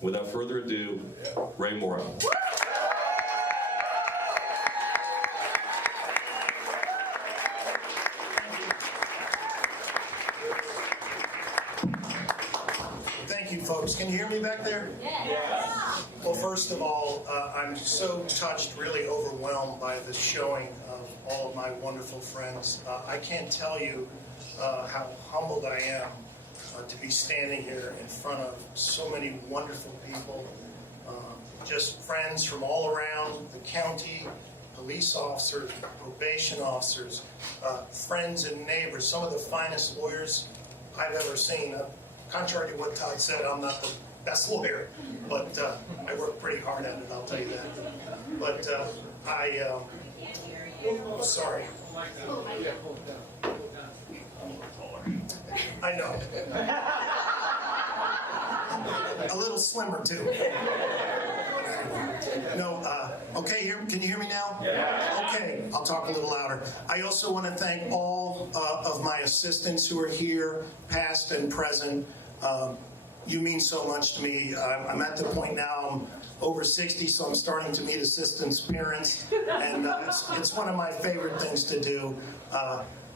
Without further ado, Ray Morrogh. Thank you, folks. Can you hear me back there? Yeah. Well, first of all, I'm so touched, really overwhelmed by the showing of all of my wonderful friends. I can't tell you how humbled I am to be standing here in front of so many wonderful people, just friends from all around the county, police officers, probation officers, friends and neighbors, some of the finest lawyers I've ever seen. Contrary to what Todd said, I'm not the best lawyer, but I work pretty hard at it, I'll tell you that. But sorry. I know. A little slimmer, too. No, okay, can you hear me now? Yeah. Okay, I'll talk a little louder. I also want to thank all of my assistants who are here, past and present. You mean so much to me. I'm at the point now, I'm over 60, so I'm starting to meet assistants' parents, and it's one of my favorite things to do.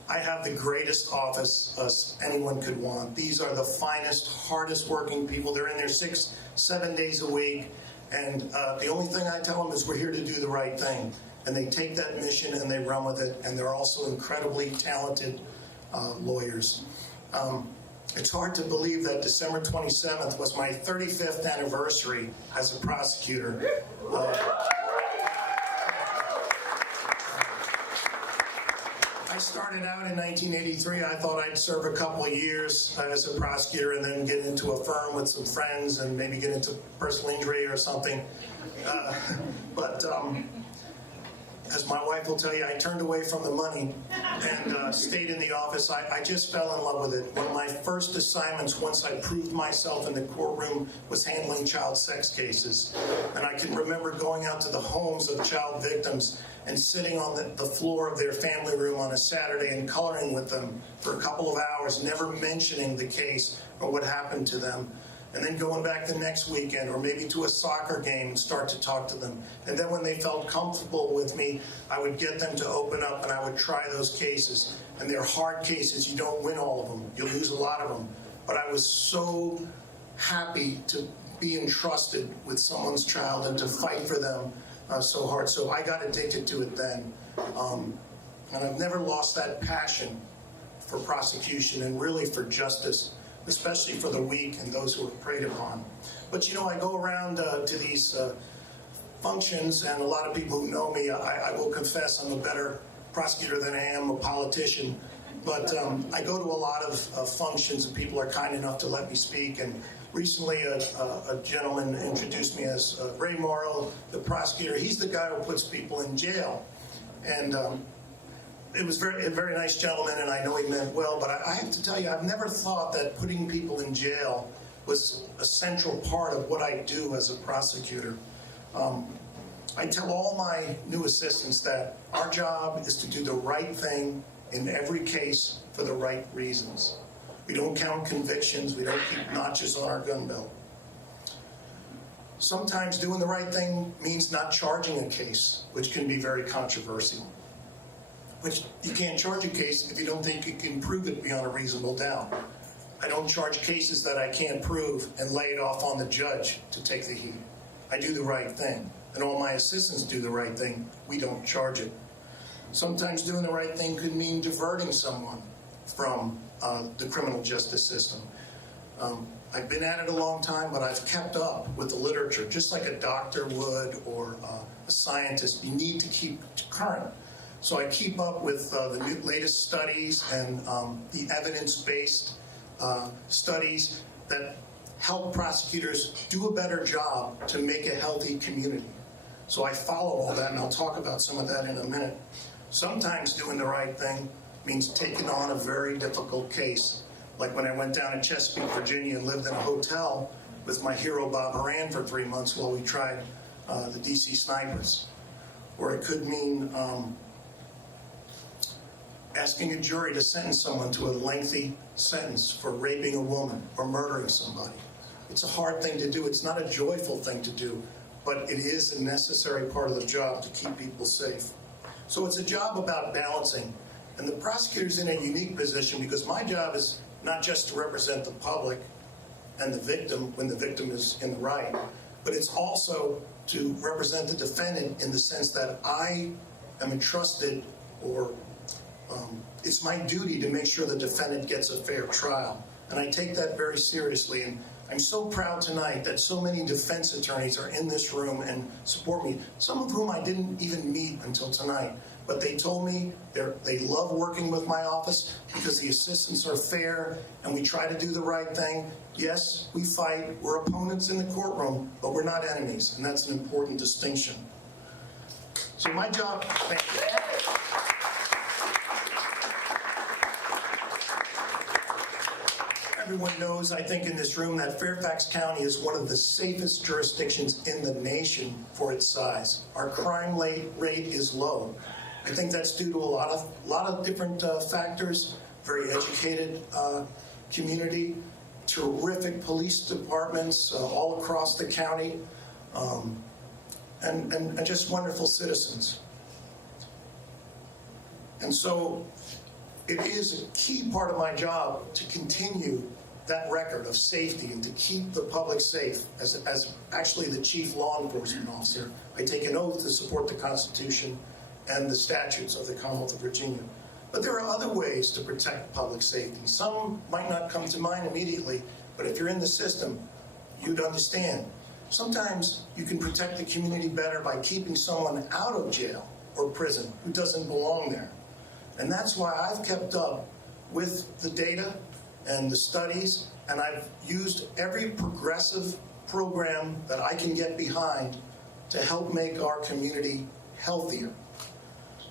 I have the greatest office anyone could want. These are the finest, hardest working people. They're in there 6-7 days a week, and the only thing I tell them is we're here to do the right thing. And they take that mission and they run with it, and they're also incredibly talented lawyers. It's hard to believe that December 27th was my 35th anniversary as a prosecutor. I started out in 1983. I thought I'd serve a couple of years as a prosecutor and then get into a firm with some friends and maybe get into personal injury or something. But as my wife will tell you, I turned away from the money and stayed in the office. I just fell in love with it. One of my first assignments, once I proved myself in the courtroom, was handling child sex cases. And I can remember going out to the homes of child victims and sitting on the floor of their family room on a Saturday and coloring with them for a couple of hours, never mentioning the case or what happened to them. And then going back the next weekend or maybe to a soccer game and start to talk to them. And then when they felt comfortable with me, I would get them to open up and I would try those cases. And they're hard cases. You don't win all of them. You lose a lot of them. But I was so happy to be entrusted with someone's child and to fight for them so hard. So I got addicted to it then. And I've never lost that passion for prosecution and really for justice, especially for the weak and those who are preyed upon. But you know, I go around to these functions, and a lot of people who know me, I will confess I'm a better prosecutor than I am a politician. But I go to a lot of functions, and people are kind enough to let me speak. And recently, a gentleman introduced me as Ray Morrogh, the prosecutor. He's the guy who puts people in jail. And it was a very nice gentleman, and I know he meant well, but I have to tell you, I've never thought that putting people in jail was a central part of what I do as a prosecutor. I tell all my new assistants that our job is to do the right thing in every case for the right reasons. We don't count convictions, we don't keep notches on our gun belt. Sometimes doing the right thing means not charging a case, which can be very controversial. Which you can't charge a case if you don't think you can prove it beyond a reasonable doubt. I don't charge cases that I can't prove and lay it off on the judge to take the heat. I do the right thing, and all my assistants do the right thing. We don't charge it. Sometimes doing the right thing could mean diverting someone from the criminal justice system. I've been at it a long time, but I've kept up with the literature, just like a doctor would or a scientist. You need to keep current. So I keep up with the latest studies and the evidence-based studies that help prosecutors do a better job to make a healthy community. So I follow all that, and I'll talk about some of that in a minute. Sometimes doing the right thing means taking on a very difficult case. Like when I went down to Chesapeake, Virginia, and lived in a hotel with my hero Bob Moran for 3 months while we tried the DC snipers. Or it could mean asking a jury to sentence someone to a lengthy sentence for raping a woman or murdering somebody. It's a hard thing to do. It's not a joyful thing to do, but it is a necessary part of the job to keep people safe. So it's a job about balancing. And the prosecutor's in a unique position because my job is not just to represent the public and the victim when the victim is in the right, but it's also to represent the defendant in the sense that I am entrusted, or it's my duty to make sure the defendant gets a fair trial. And I take that very seriously. And I'm so proud tonight that so many defense attorneys are in this room and support me, some of whom I didn't even meet until tonight. But they told me they love working with my office because the assistants are fair and we try to do the right thing. Yes, we fight. We're opponents in the courtroom, but we're not enemies, and that's an important distinction. So my job, thank you. Everyone knows, I think, in this room that Fairfax County is one of the safest jurisdictions in the nation for its size. Our crime rate is low. I think that's due to a lot of different factors. Very educated community, terrific police departments all across the county, and just wonderful citizens. And so it is a key part of my job to continue that record of safety and to keep the public safe. As actually the chief law enforcement officer, I take an oath to support the Constitution and the statutes of the Commonwealth of Virginia. But there are other ways to protect public safety. Some might not come to mind immediately, but if you're in the system, you'd understand. Sometimes you can protect the community better by keeping someone out of jail or prison who doesn't belong there. And that's why I've kept up with the data and the studies, and I've used every progressive program that I can get behind to help make our community healthier.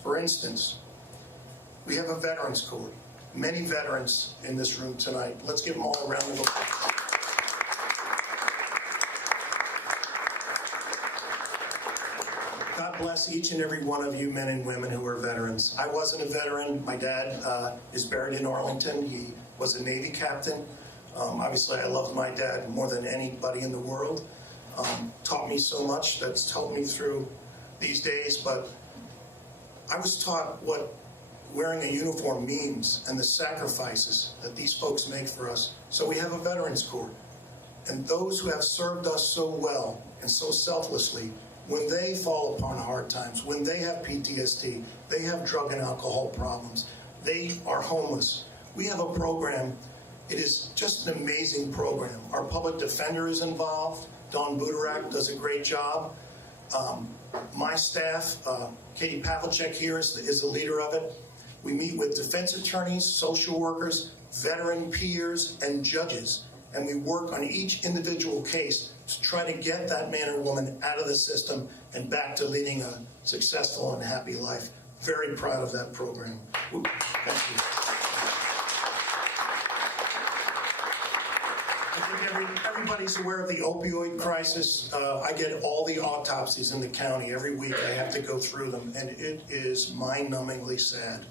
For instance, we have a Veterans Court. Many veterans in this room tonight. Let's give them all a round of applause. God bless each and every one of you men and women who are veterans. I wasn't a veteran. My dad is buried in Arlington. He was a Navy captain. Obviously, I loved my dad more than anybody in the world. Taught me so much. That's helped me through these days. But I was taught what wearing a uniform means and the sacrifices that these folks make for us. So we have a Veterans Court. And those who have served us so well and so selflessly, when they fall upon hard times, when they have PTSD, they have drug and alcohol problems, they are homeless, we have a program. It is just an amazing program. Our public defender is involved. Dawn Budarak does a great job. My staff, Katie Pavlicek here is the leader of it. We meet with defense attorneys, social workers, veteran peers, and judges, and we work on each individual case to try to get that man or woman out of the system and back to leading a successful and happy life. Very proud of that program. Thank you. I think everybody's aware of the opioid crisis. I get all the autopsies in the county. Every week I have to go through them, and it is mind-numbingly sad.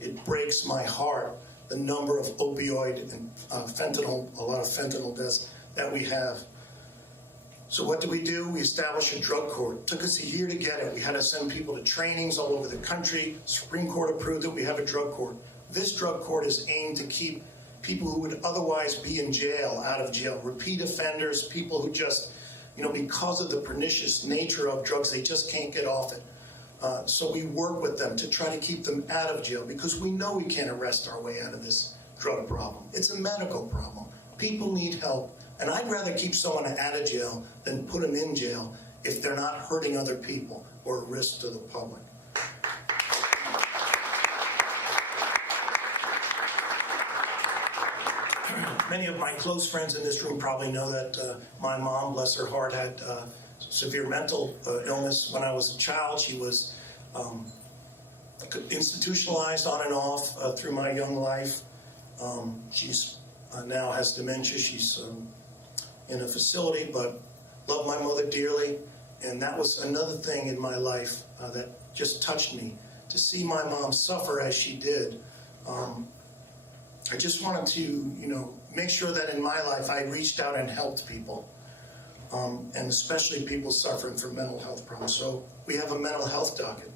It breaks my heart, the number of opioid and fentanyl, a lot of fentanyl deaths that we have. So what do? We establish a drug court. It took us a year to get it. We had to send people to trainings all over the country. Supreme Court approved it. We have a drug court. This drug court is aimed to keep people who would otherwise be in jail out of jail. Repeat offenders, people who just, because of the pernicious nature of drugs, they just can't get off it. So we work with them to try to keep them out of jail because we know we can't arrest our way out of this drug problem. It's a medical problem. People need help. And I'd rather keep someone out of jail than put them in jail if they're not hurting other people or a risk to the public. Many of my close friends in this room probably know that my mom, bless her heart, had severe mental illness when I was a child. She was institutionalized on and off through my young life. She's now has dementia. She's in a facility, but loved my mother dearly. And that was another thing in my life that just touched me. To see my mom suffer as she did, I just wanted to, make sure that in my life I reached out and helped people, and especially people suffering from mental health problems. So we have a mental health docket.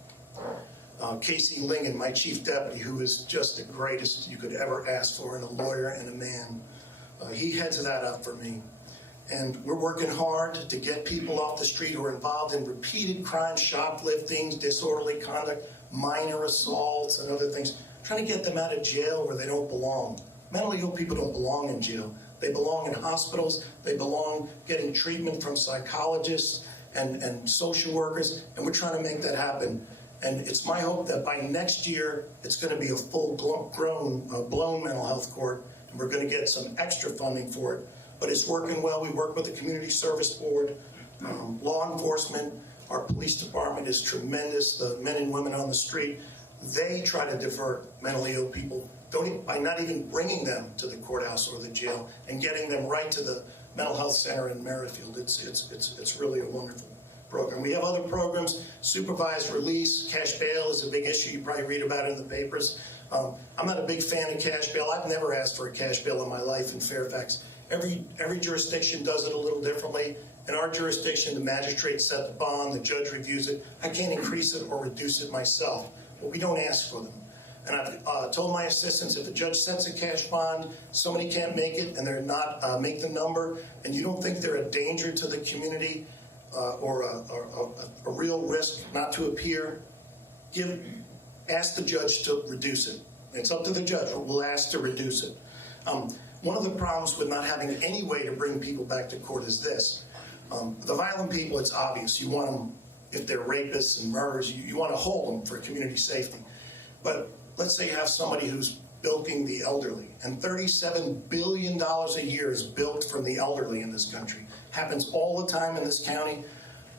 Casey Lingen, my chief deputy, who is just the greatest you could ever ask for, and a lawyer and a man, he heads that up for me. And we're working hard to get people off the street who are involved in repeated crimes, shoplifting, disorderly conduct, minor assaults, and other things, trying to get them out of jail where they don't belong. Mentally ill people don't belong in jail. They belong in hospitals. They belong getting treatment from psychologists and social workers, and we're trying to make that happen. And it's my hope that by next year, it's going to be a full-blown mental health court, and we're going to get some extra funding for it. But it's working well. We work with the Community Service Board, law enforcement. Our police department is tremendous. The men and women on the street, they try to divert mentally ill people by not even bringing them to the courthouse or the jail and getting them right to the mental health center in Merrifield. It's really a wonderful program. We have other programs. Supervised release, cash bail is a big issue. You probably read about it in the papers. I'm not a big fan of cash bail. I've never asked for a cash bail in my life in Fairfax. Every jurisdiction does it a little differently. In our jurisdiction, the magistrate set the bond, the judge reviews it. I can't increase it or reduce it myself, but we don't ask for them. And I've told my assistants, if the judge sets a cash bond, somebody can't make it, and they're not make the number, and you don't think they're a danger to the community or a real risk not to appear, ask the judge to reduce it. It's up to the judge, but we'll ask to reduce it. One of the problems with not having any way to bring people back to court is this. The violent people, it's obvious. You want them, if they're rapists and murderers, you want to hold them for community safety. But let's say you have somebody who's bilking the elderly, and $37 billion a year is bilked from the elderly in this country. Happens all the time in this county.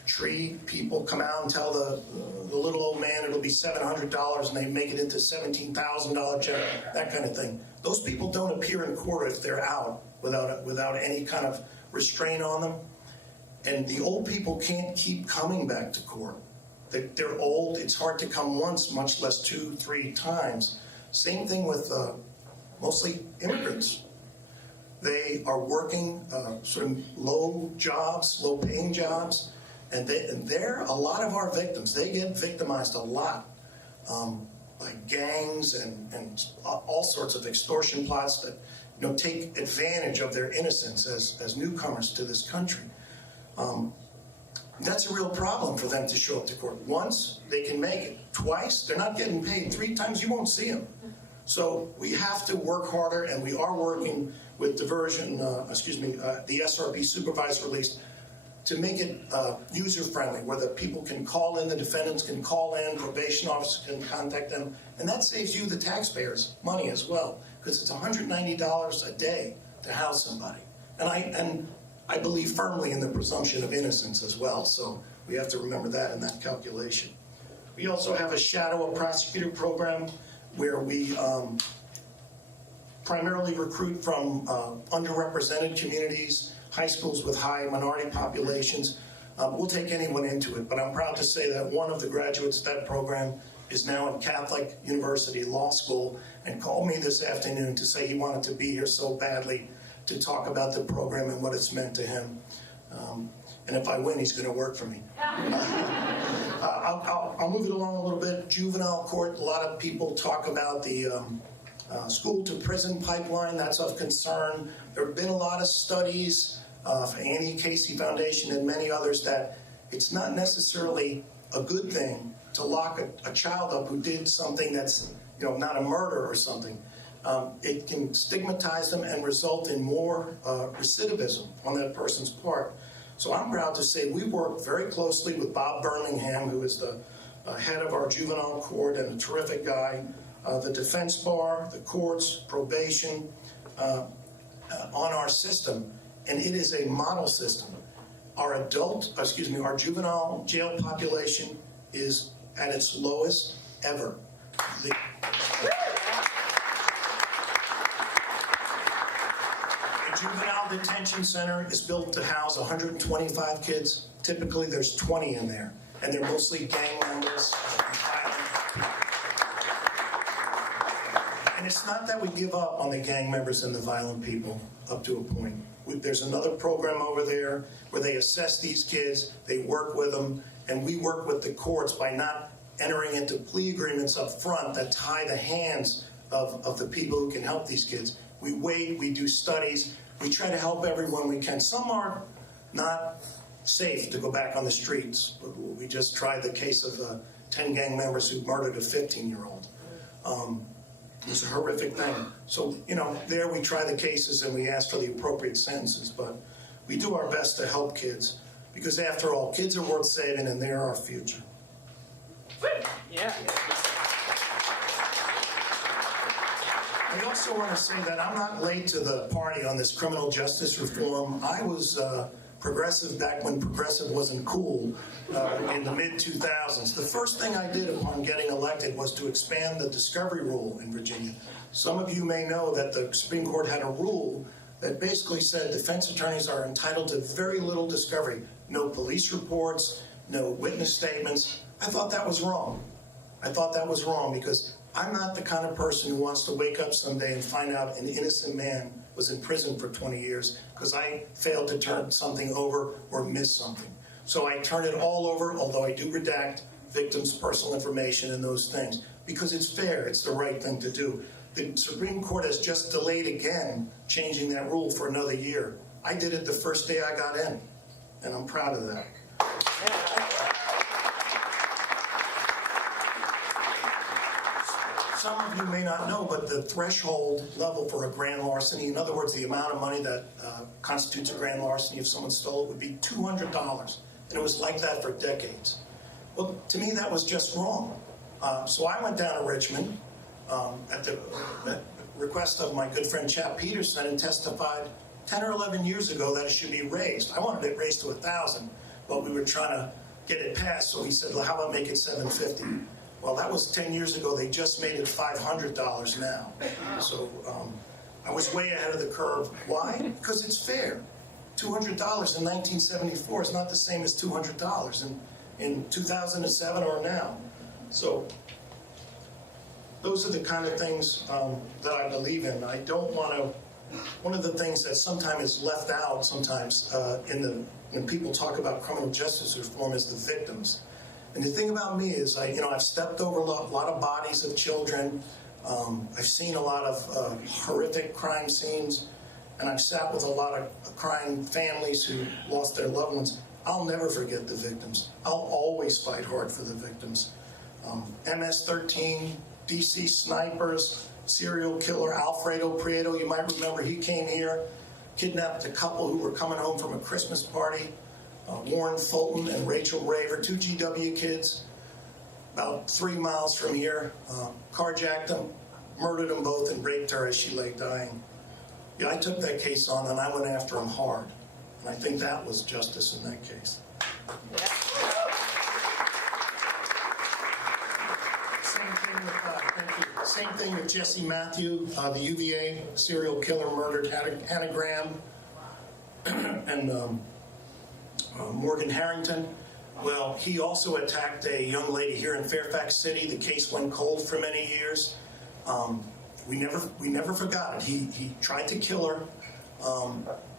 Tree people come out and tell the little old man it'll be $700, and they make it into $17,000 check, that kind of thing. Those people don't appear in court if they're out without any kind of restraint on them. And the old people can't keep coming back to court. They're old. It's hard to come once, much less 2, 3 times. Same thing with mostly immigrants. They are working sort of low-paying jobs, and they're a lot of our victims. They get victimized a lot by gangs and all sorts of extortion plots that take advantage of their innocence as newcomers to this country. That's a real problem for them to show up to court. Once, they can make it. Twice, they're not getting paid. 3 times, you won't see them. So we have to work harder, and we are working with the SRB supervised release to make it user-friendly, where the people can call in, the defendants can call in, probation officers can contact them, and that saves you, the taxpayers, money as well, because it's $190 a day to house somebody. And I believe firmly in the presumption of innocence as well, so we have to remember that in that calculation. We also have a shadow prosecutor program where we primarily recruit from underrepresented communities, high schools with high minority populations. We'll take anyone into it, but I'm proud to say that one of the graduates of that program is now in Catholic University Law School and called me this afternoon to say he wanted to be here so badly to talk about the program and what it's meant to him. And if I win, he's going to work for me. I'll move it along a little bit. Juvenile court, a lot of people talk about the school to prison pipeline. That's of concern. There have been a lot of studies for Annie Casey Foundation and many others that it's not necessarily a good thing to lock a child up who did something that's not a murder or something. It can stigmatize them and result in more recidivism on that person's part. So I'm proud to say we work very closely with Bob Birmingham, who is the head of our juvenile court and a terrific guy, the defense bar, the courts, probation, on our system, and it is a model system. Our juvenile jail population is at its lowest ever. The juvenile detention center is built to house 125 kids. Typically, there's 20 in there, and they're mostly gang members. And it's not that we give up on the gang members and the violent people up to a point. There's another program over there where they assess these kids, they work with them, and we work with the courts by not entering into plea agreements up front that tie the hands of the people who can help these kids. We wait, we do studies, we try to help everyone we can. Some are not safe to go back on the streets. We just tried the case of 10 gang members who murdered a 15-year-old. It was a horrific thing. So, there we try the cases and we ask for the appropriate sentences, but we do our best to help kids because, after all, kids are worth saving and they're our future. Yeah. I also want to say that I'm not late to the party on this criminal justice reform. I was progressive back when progressive wasn't cool in the mid-2000s. The first thing I did upon getting elected was to expand the discovery rule in Virginia. Some of you may know that the Supreme Court had a rule that basically said defense attorneys are entitled to very little discovery. No police reports, no witness statements. I thought that was wrong. I thought that was wrong because I'm not the kind of person who wants to wake up someday and find out an innocent man was in prison for 20 years because I failed to turn something over or miss something. So I turn it all over, although I do redact victims' personal information and those things, because it's fair, it's the right thing to do. The Supreme Court has just delayed again changing that rule for another year. I did it the first day I got in, and I'm proud of that. Some of you may not know, but the threshold level for a grand larceny, in other words, the amount of money that constitutes a grand larceny if someone stole it, would be $200. And it was like that for decades. Well, to me, that was just wrong. So I went down to Richmond at the request of my good friend Chap Peterson and testified 10 or 11 years ago that it should be raised. I wanted it raised to $1,000, but we were trying to get it passed. So he said, well, how about make it $750? Well, that was 10 years ago. They just made it $500 now. So I was way ahead of the curve. Why? Because it's fair. $200 in 1974 is not the same as $200 in 2007 or now. So those are the kind of things that I believe in. I don't want to. One of the things that sometimes is left out sometimes when people talk about criminal justice reform is the victims. And the thing about me is, I've stepped over a lot of bodies of children. I've seen a lot of horrific crime scenes, and I've sat with a lot of crying families who lost their loved ones. I'll never forget the victims. I'll always fight hard for the victims. MS-13, DC snipers, serial killer Alfredo Prieto, you might remember, he came here, kidnapped a couple who were coming home from a Christmas party. Warren Fulton and Rachel Raver, 2 GW kids, about 3 miles from here, carjacked them, murdered them both, and raped her as she lay dying. Yeah, I took that case on, and I went after them hard. And I think that was justice in that case. Same thing with Jesse Matthew, the UVA serial killer, murdered Hannah Graham, and Morgan Harrington. Well, he also attacked a young lady here in Fairfax City. The case went cold for many years. We never forgot it. He tried to kill her,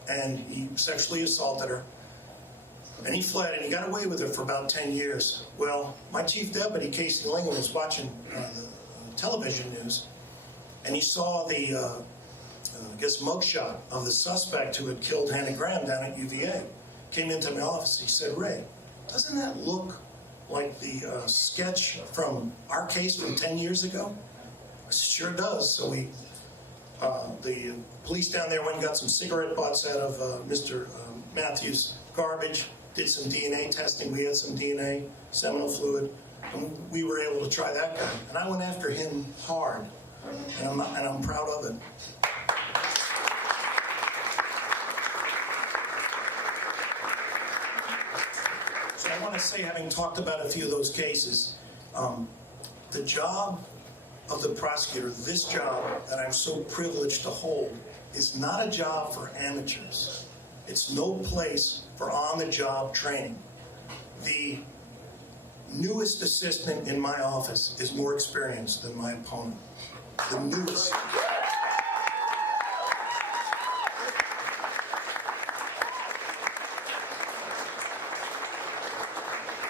and he sexually assaulted her. And he fled, and he got away with it for about 10 years. Well, my chief deputy, Casey Lingham, was watching the television news, and he saw the, mugshot of the suspect who had killed Hannah Graham down at UVA. Came into my office. He said, "Ray, doesn't that look like the sketch from our case from 10 years ago?" I said, "Sure does." So the police down there went and got some cigarette butts out of Mr. Matthews' garbage, did some DNA testing. We had some DNA, seminal fluid, and we were able to try that guy. And I went after him hard, and I'm proud of it. I want to say, having talked about a few of those cases, the job of the prosecutor, this job that I'm so privileged to hold, is not a job for amateurs. It's no place for on-the-job training. The newest assistant in my office is more experienced than my opponent. the newest.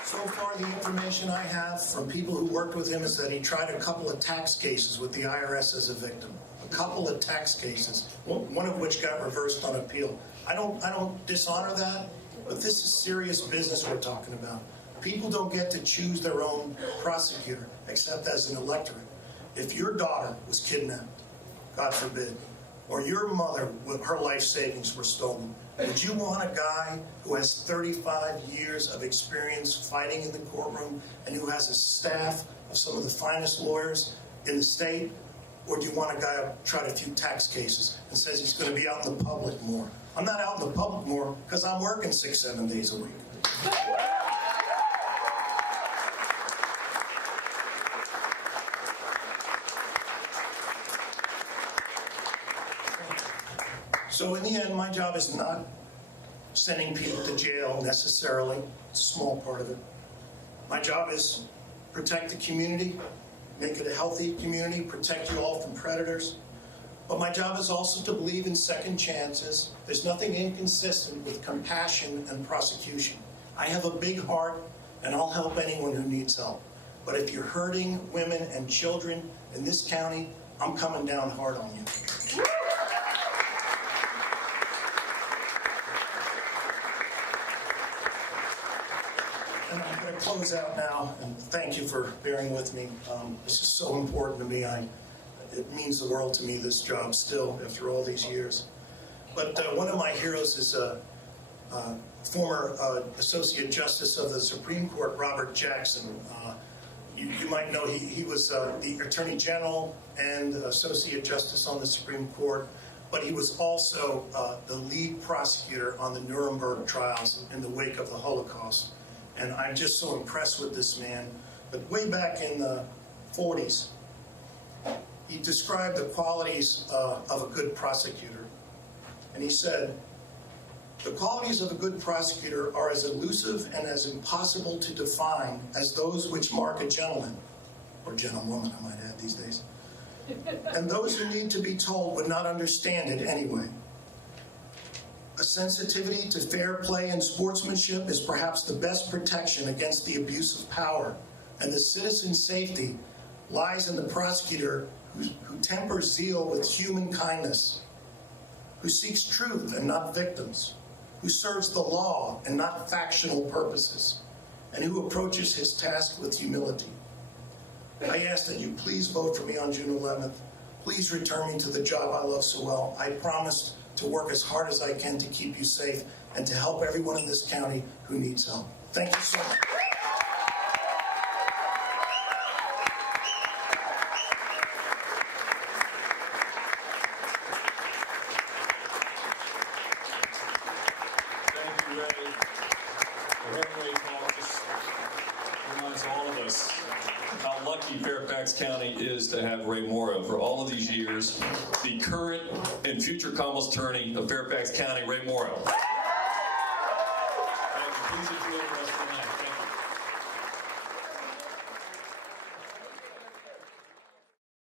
So far, the information I have from people who worked with him is that he tried a couple of tax cases with the IRS as a victim. A couple of tax cases, one of which got reversed on appeal. I don't dishonor that, but this is serious business we're talking about. People don't get to choose their own prosecutor, except as an electorate. If your daughter was kidnapped, God forbid, or your mother, her life savings were stolen, would you want a guy who has 35 years of experience fighting in the courtroom and who has a staff of some of the finest lawyers in the state? Or do you want a guy who tried a few tax cases and says he's going to be out in the public more? I'm not out in the public more because I'm working 6-7 days a week. So in the end, my job is not sending people to jail necessarily. It's a small part of it. My job is protect the community, make it a healthy community, protect you all from predators. But my job is also to believe in second chances. There's nothing inconsistent with compassion and prosecution. I have a big heart, and I'll help anyone who needs help. But if you're hurting women and children in this county, I'm coming down hard on you. And I'm going to close out now, and thank you for bearing with me. This is so important to me. It means the world to me, this job, still, after all these years. But one of my heroes is former Associate Justice of the Supreme Court, Robert Jackson. You might know he was the Attorney General and Associate Justice on the Supreme Court, but he was also the lead prosecutor on the Nuremberg trials in the wake of the Holocaust. And I'm just so impressed with this man. But way back in the 40s, he described the qualities of a good prosecutor. And he said, "The qualities of a good prosecutor are as elusive and as impossible to define as those which mark a gentleman," or gentlewoman, I might add these days. "And those who need to be told would not understand it anyway. A sensitivity to fair play and sportsmanship is perhaps the best protection against the abuse of power, and the citizen's safety lies in the prosecutor who tempers zeal with human kindness, who seeks truth and not victims, who serves the law and not factional purposes, and who approaches his task with humility. I ask that you please vote for me on June 11th. Please return me to the job I love so well. I promise to work as hard as I can to keep you safe and to help everyone in this county who needs help." Thank you so much. Thank you, Ray. The Ray talk just reminds all of us how lucky Fairfax County is to have Ray Morrogh for all of these years, the current and future Commonwealth Attorney of Fairfax County, Ray Morrogh. Thank you. Please enjoy the rest of the night. Thank you.